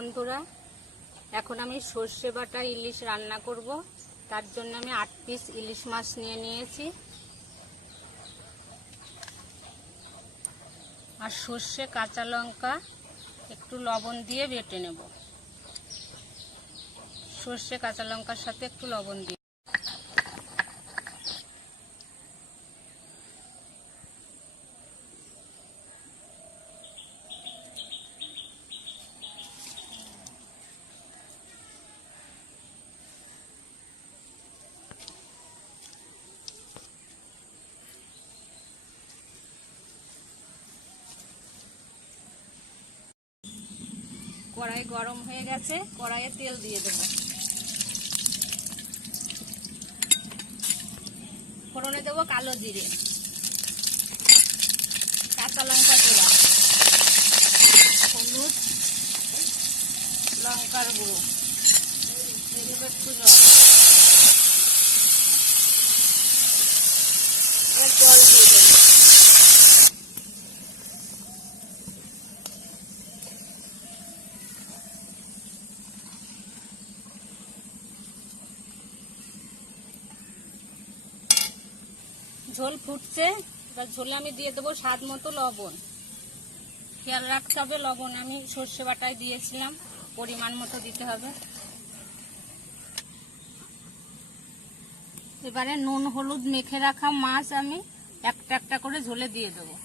বন্ধুরা, এখন আমি সর্ষে বাটা ইলিশ রান্না করব। তার জন্য আমি 8 পিস ইলিশ মাছ নিয়ে নিয়েছি আর সর্ষে, কাঁচা লঙ্কা একটু লবণ দিয়ে বেটে নেব। সর্ষে কাঁচা লঙ্কার সাথে একটু লবণ দিয়ে কড়াই গরম হয়ে গেছে, কড়াইয়ে তেল দিয়ে দেব। ফোড়নে দেব কালো জিরে, কাঁচা লঙ্কা চিরা, হলুদ, লঙ্কার গুঁড়ো, একটু জল, জল দিয়ে দেব। ঝোল ফুটছে, এবার ঝোলে আমি দিয়ে দেবো স্বাদ মতো লবণ। খেয়াল রাখতে হবে, লবণ আমি সর্ষে বাটায় দিয়েছিলাম, পরিমাণ মতো দিতে হবে। এবারে নুন হলুদ মেখে রাখা মাছ আমি একটা একটা করে ঝোলে দিয়ে দেবো।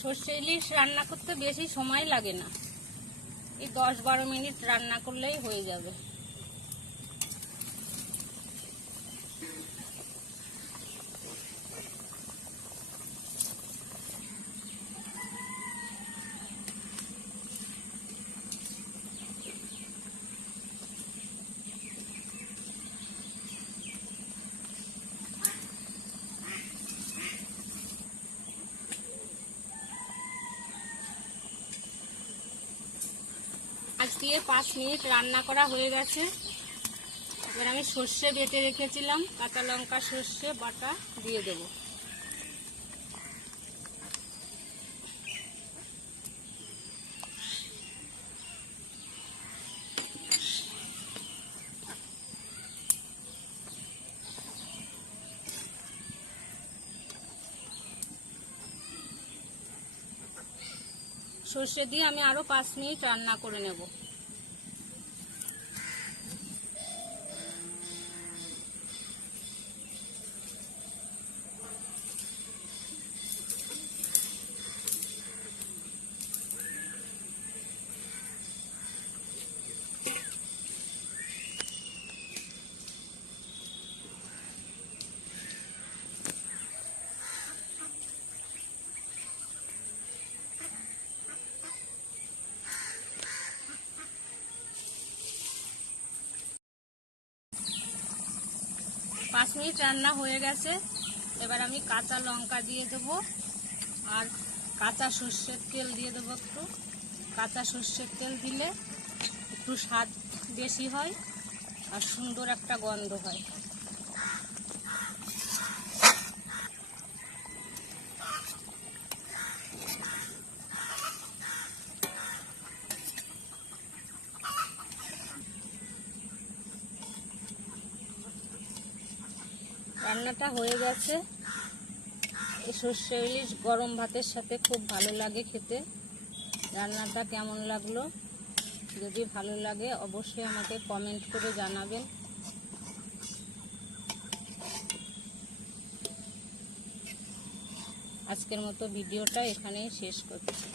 সর্ষে ইলিশ রান্না করতে বেশি সময় লাগে না, এই 10-12 মিনিট রান্না করলেই হয়ে যাবে। আজ দিয়ে 5 মিনিট রান্না করা হয়ে গেছে। এবার আমি সর্ষে বেটে রেখেছিলাম, কাঁচা লঙ্কা সর্ষে বাটা দিয়ে দেব। সর্ষে দিয়ে আমি আরো 5 মিনিট রান্না করে নেব। পাঁচ মিনিট রান্না হয়ে গেছে। এবার আমি কাঁচা লঙ্কা দিয়ে দেবো আর কাঁচা সর্ষের তেল দিয়ে দেবো একটু। কাঁচা সর্ষের তেল দিলে একটু স্বাদ বেশি হয় আর সুন্দর একটা গন্ধ হয়। রান্নাটা হয়ে গেছে। এই সর্ষে ইলিশ গরম ভাতের সাথে খুব ভালো লাগে খেতে। রান্নাটা কেমন লাগলো, যদি ভালো লাগে অবশ্যই আমাকে কমেন্ট করে জানাবেন। আজকের মতো ভিডিওটা এখানেই শেষ করছি।